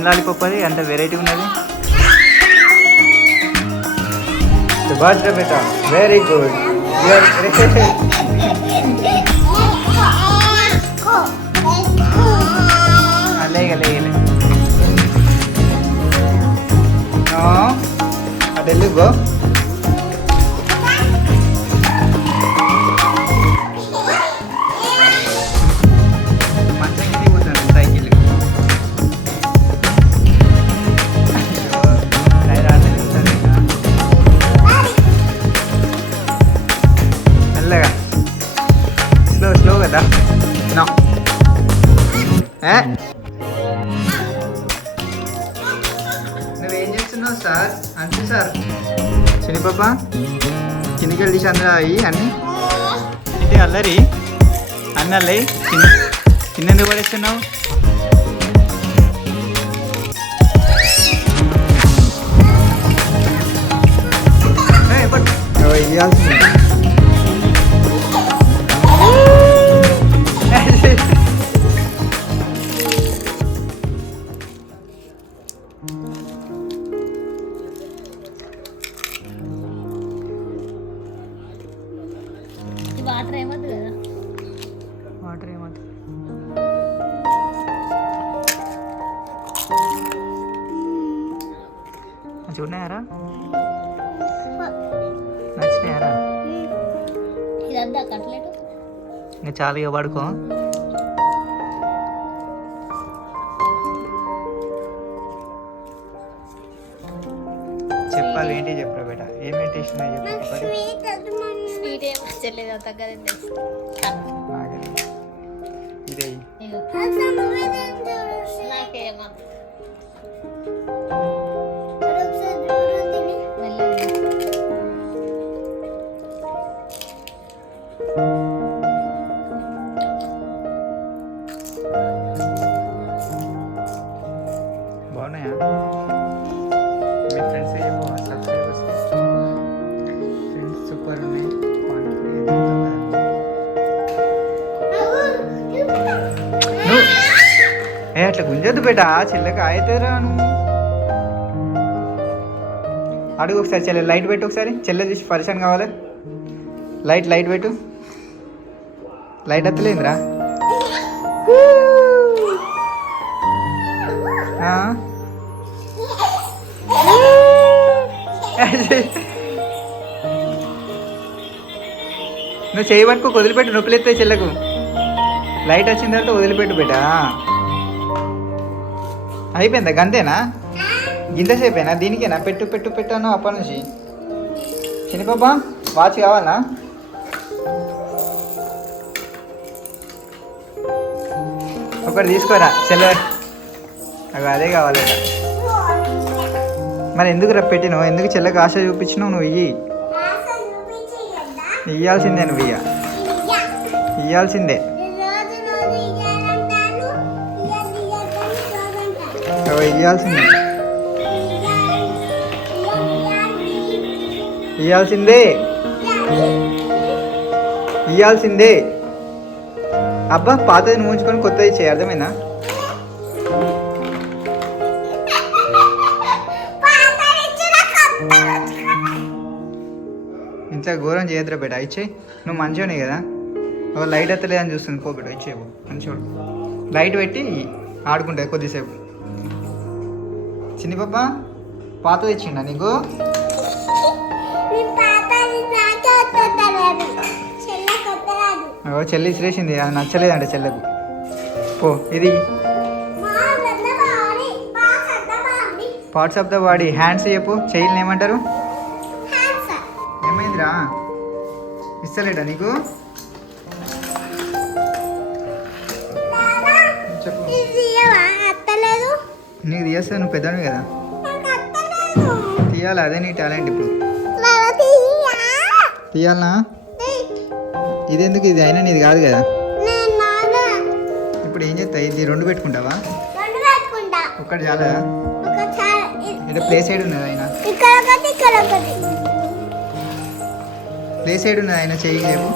ఏం లాలిపప్పు అది అంత వెరైటీ ఉన్నది. బాధ్యత బేట వెరీ గుడ్ లేక అలాగే అటు వెళ్ళి గో ఇది అల్లరి? అన్న అల్లరి కింద కింద ఎందుకు పడేస్తున్నావు ఏయ్, చాలా ఇక పడుకో చెప్పాలి ఏంటి చెప్పరా బేట? ఏమేంటి ఇష్టం చెప్పు స్వీట్ ఏం నాకే ఇదే. ఏ అట్లా గుంజొద్దు బేట చెల్లెకి ఆయతేరా నువ్వు. అడుగు ఒకసారి చెల్లె లైట్ పెట్టు ఒకసారి. చెల్లె చూసి పరిశాన్ కావాలి? లైట్ లైట్ పెట్టు. లైట్ అత్తలేదురా. నువ్వు చేయి వదిలిపెట్టు నొప్పులెత్తాయి చెల్లకు. లైట్ వచ్చిన తర్వాత వదిలిపెట్టు బేటా. అయిపోయిందా? గంతేనా? గింతసేపేనా దీనికేనా? పెట్టు పెట్టు పెట్టు అన్నావు అప్పటి నుంచి. చిన్నపాప వాచ్ కావాలా? ఒకటి తీసుకోరా చెల్లె అవి అదే కావాలి మరి ఎందుకు రా పెట్టినావు? ఎందుకు చెల్లెకి ఆశ చూపించినావు నువ్వు? ఇయ్యి. ఇయ్యాల్సిందే నువ్వు ఇయ్య. ఇయ్యాల్సిందే. ఓ, ఇయ్యాల్సిందే. ఇయ్యాల్సిందే. అబ్బా పాతది మూంచుకొని కొత్తది చేయి అర్థమైందా? ఇంట్లో ఘోరం చేయద్దురా బిడ్డ ఇచ్చేయి. నువ్వు మంచిగానే కదా. ఒక లైట్ ఎత్తలేదని చూస్తుంది పో బిడ్డ ఇచ్చేవు మంచివాడు లైట్ పెట్టి ఆడుకుంటుంది కొద్దిసేపు. చిన్ని పాప పాతది ఇచ్చిండా నీకు? చెల్లి ఇసిరేసింది. అది నచ్చలేదంట చెల్లెకు. పో ఇది. Parts of the body hands చెప్పు. చెయ్యిని ఏమంటారు? ఏమైందిరా? ఇస్తలేడా నీకు? నీకు నువ్వు పెద్దవి కదా. తీయాలి? అదే నీ టాలెంట్ ఇప్పుడు. తీయాలనా? ఇది ఎందుకు ఇది? అయినా నీది కాదు కదా. ఇప్పుడు ఏం చేస్తా ఇది రెండు పెట్టుకుంటావా? ఒక్కటి చాలా ఒక అంటే ప్లే సైడ్ ఉన్నది ఆయన. ప్లే సైడ్ ఉన్నది ఆయన చెయ్యి లేవు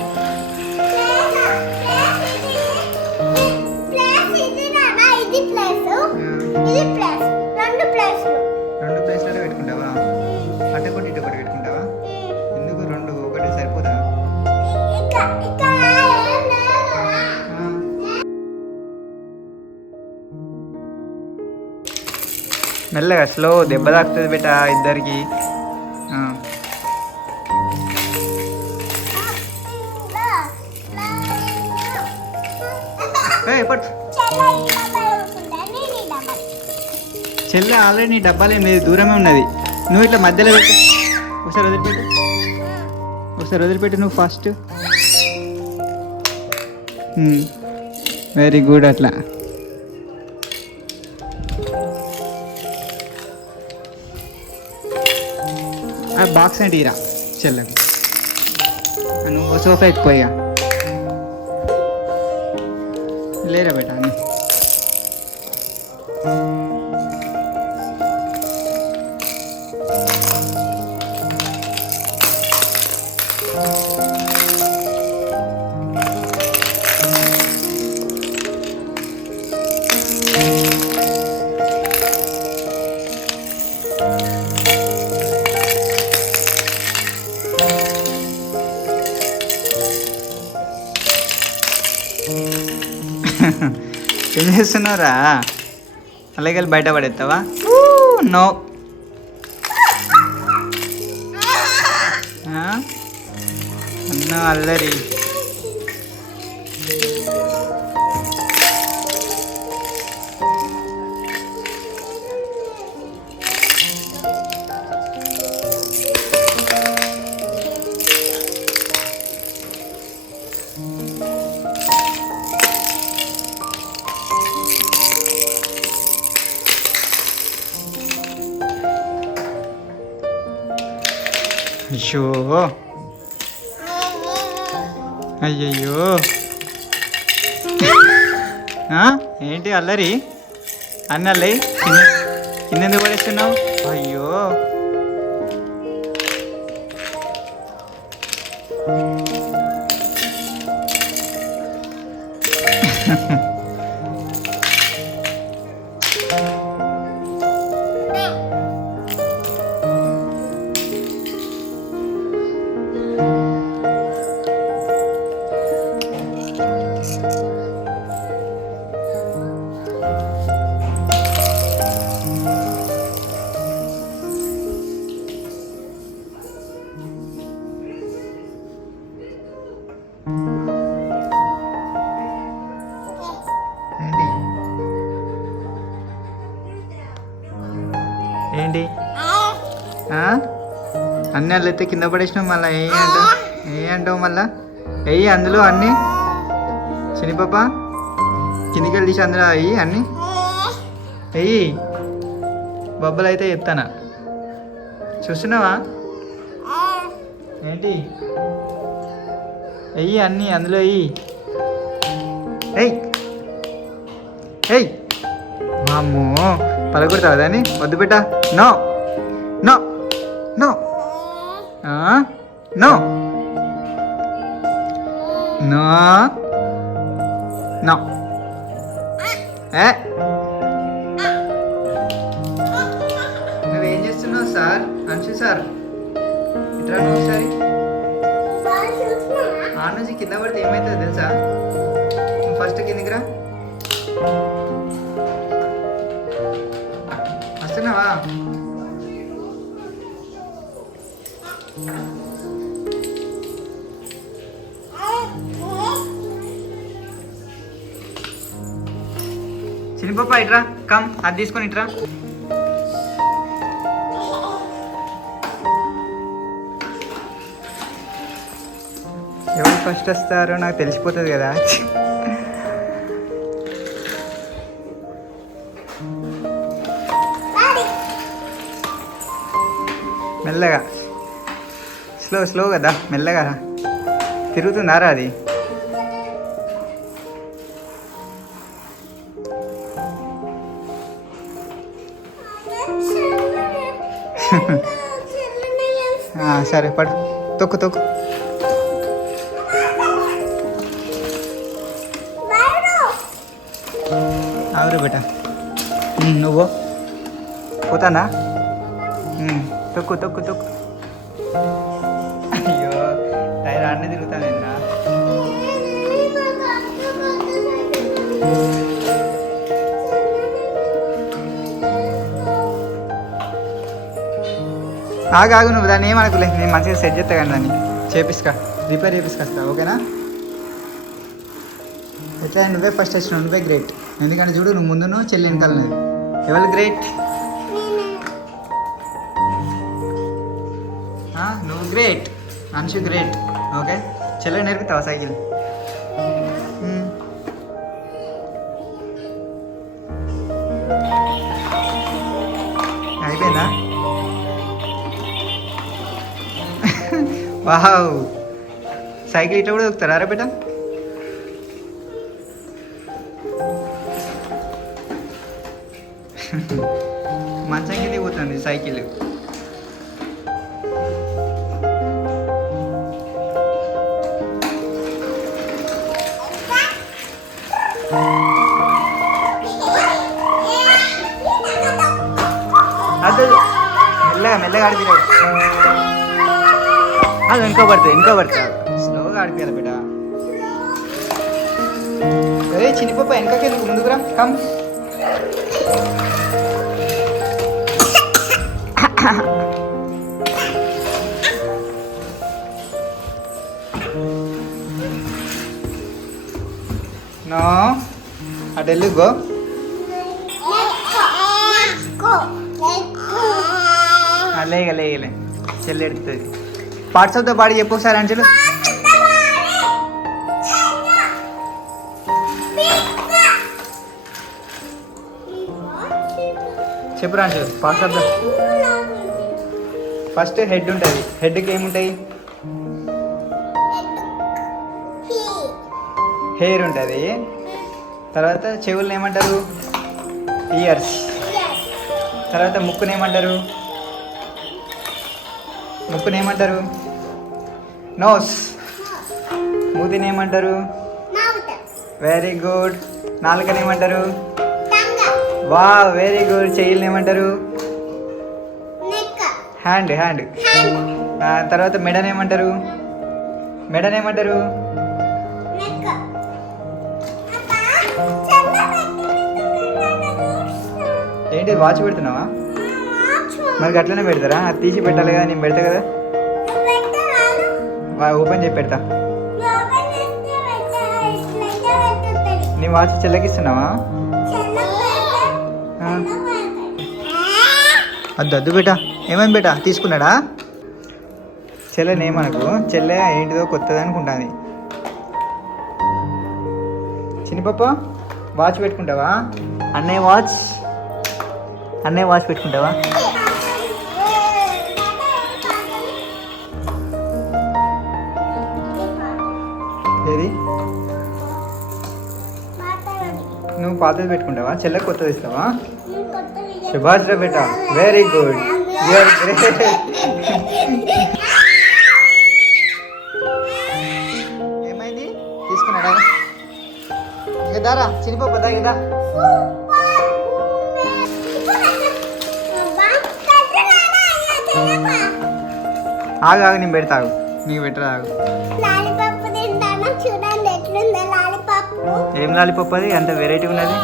ఇది ఇది ప్లేస్ మెల్లగా స్లో దెబ్బ తాకుతుంది బేట ఇద్దరికి. చెల్ల ఆల్రెడీ నీ డబ్బాలేం లేదు దూరమే ఉన్నది. నువ్వు ఇట్లా మధ్యలో పెట్టు. ఒకసారి వదిలిపెట్టు. ఒకసారి వదిలిపెట్టు నువ్వు ఫస్ట్ Hmm. వెరీ గుడ్ అట్లా. ఆ బాక్స్ అంటే ఇరా చెల్లెం నువ్వు సోఫా ఎక్కిపోయా చేస్తున్నారా? అలాగే బయట పడేస్తావా నో. అన్న అల్లరి. అయ్యో అయ్యయ్యో. ఏంటి అల్లరి? అన్న అల్లరి కింద కింద ఎందుకు పడేస్తున్నావు? అయ్యో. అన్నీ అయితే కింద పడేసినావు మళ్ళీ ఏ అంటావు ఏ అంటావు మళ్ళా. వెయ్యి అందులో అన్నీ? చినిపప్ప కిందికి వెళ్ళి అందులో అయ్యి అన్నీ? వెయ్యి బొబ్బలు అయితే ఎత్తానా చూస్తున్నావా? ఏంటి? వెయ్యి అన్నీ అందులో వెయ్యి ఎయ్ ఎయ్ వామ్మో పలకొడతావు దాన్ని? వద్దు బిడ్డ. నో! నో. నో. నో. ఏ? నువ్వేం చేస్తున్నావు సార్? అంశు సార్. ఇట్రా ఒకసారి. ఆ నుంచి కింద పడితే ఏమవుతుందో తెలుసా? ఫస్ట్ కిందికి రా. వస్తున్నావా? చిన్నపప్ప ఇట్రా. కమ్ అది తీసుకొని ఇట్రా. ఎవరు ఫస్ట్ వస్తారో నాకు తెలిసిపోతుంది కదా. మెల్లగా. స్లో స్లో కదా మెల్లగా రా. తిరుగుతుందారా అది? సరే పడు. తొక్కు తొక్కు. అవురు బేట నువ్వు. పోతానా? తొక్కు తొక్కు తొక్కు. ఆగాగు నువ్వు దాన్ని ఏమనుకోలే నేను మంచిగా సెట్ చేస్తా కానీ దాన్ని. చేపిస్తా. రిపేర్ చేపిస్తా ఓకేనా? ఎట్లా నువ్వే ఫస్ట్ వచ్చినావు నువ్వే గ్రేట్ ఎందుకంటే చూడు నువ్వు ముందు చెల్లి వెనకాల ఎవరు గ్రేట్ నువ్వు గ్రేట్ అంశు గ్రేట్ ఓకే? చెల్లె నేర్పుతావా సైకిల్? వావ్. సైకిల్ ఇట్లా కూడా దొక్కుతారా అరే బిడ్డ? మంచం కింద పోతుంది సైకిల్. అదే మెల్లగా మెల్లగా ఆడిపిరా. అది ఇంకో పడుతుంది ఇంకో పడుతుంది. స్లోగా ఆడిపియాలి బిడ్డ. ఏ చిన్నపప్ప వెనకకి ఎందుకు ముందుకు రా కమ్. నో అటు వెళ్ళు గో. లేగ లేగలే చెల్లి ఎడుతుంది పార్ట్స్ ఆఫ్ ద బాడీ చెప్పు ఒకసారి అంచెలు చెప్పు అంచెలు parts of the first head ఉంటుంది. హెడ్కి ఏముంటాయి హెయిర్ ఉంటుంది. తర్వాత చెవులను ఏమంటారు? ఇయర్స్ తర్వాత ముక్కుని ఏమంటారు? ముక్కుని ఏమంటారు? నోస్. మూతిని ఏమంటారు? వెరీ గుడ్ నాలుకని ఏమంటారు? వా వెరీ గుడ్ చెయ్యిని ఏమంటారు? హ్యాండ్ హ్యాండ్ తర్వాత మెడని ఏమంటారు? మెడని ఏమంటారు? ఏంటి వాచ్ పెడుతున్నావా? మరి అట్లనే పెడతారా? తీసి పెట్టాలి కదా నేను పెడతా కదా. ఓపెన్ చేసి పెడతా. నీ వాచ్ చెల్లకిస్తున్నావా? అద్దు అద్దు బేటా. ఏమైంది బేటా? తీసుకున్నాడా? చెల్లెని ఏమనకు చెల్లె ఏంటిదో కొత్తది అనుకుంటుంది. చిన్నపప్ప వాచ్ పెట్టుకుంటావా? అన్నయ్య వాచ్. అన్నయ్య వాచ్ పెట్టుకుంటావా? నువ్వు పాతది పెట్టుకుంటావా? చెల్లె కొత్తది ఇస్తావా? సుభాష్ రా బేటా. Very good you are great ఏమైంది? తీసుకున్నాడా? దారా? చినిపప్ప దా? ఇదా ఆగు ఆగు నేను పెడతా ఆగు. నీకు పెట్టరా ఏం లాలిపప్పు అది? అంత వెరైటీ ఉన్నది?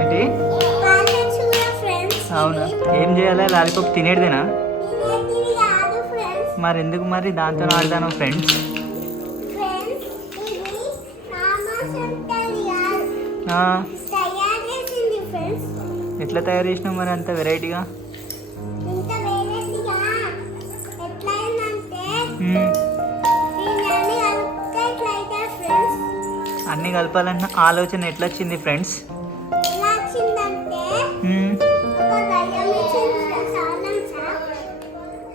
ఏంటి? అవునా? ఏం చేయాలి? లాలిపప్పు తినేటిదేనా? మరి ఎందుకు మరి? దాంతో ఆడతాను ఫ్రెండ్స్ ఎట్లా తయారు చేసినావు మరి అంత వెరైటీగా అన్ని కలపాలన్న ఆలోచన ఎట్లా వచ్చింది ఫ్రెండ్స్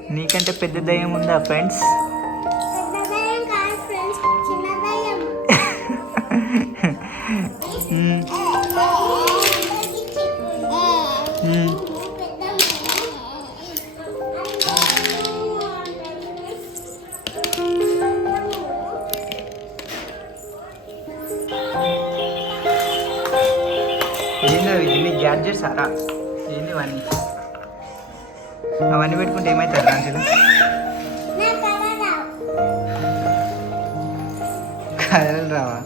నీకంటే పెద్ద దయ్యం ఉందా ఫ్రెండ్స్? అవన్నీ పెట్టుకుంటే ఏమవుతుంది రాంతులు కథలు రావా?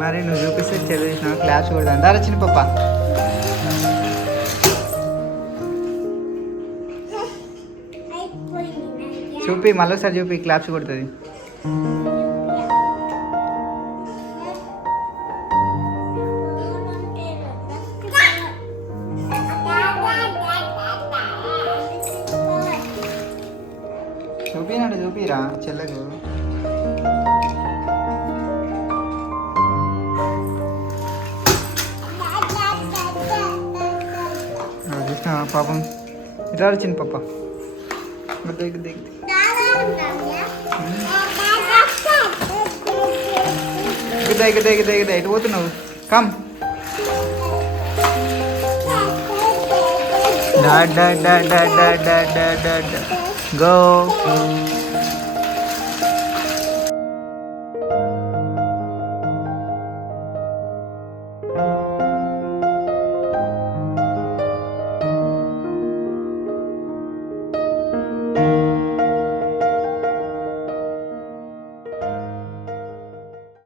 మరి నువ్వు చూపిస్తే చదివేసిన క్లాస్ కూడా దారా చిన్న పప్పా చూపి మళ్ళీసారి చూపి క్లాప్స్ కొడుతుంది. చూపినాడు చూపిరా చెల్లకు. పాపం. ఇలా వచ్చింది పాప? దగ్గర దిగు. గడ్డే గడ్డే గడ్డే గడ్డే ఎటు పోతున్నావు కమ్ డా డా డా డా డా డా డా గో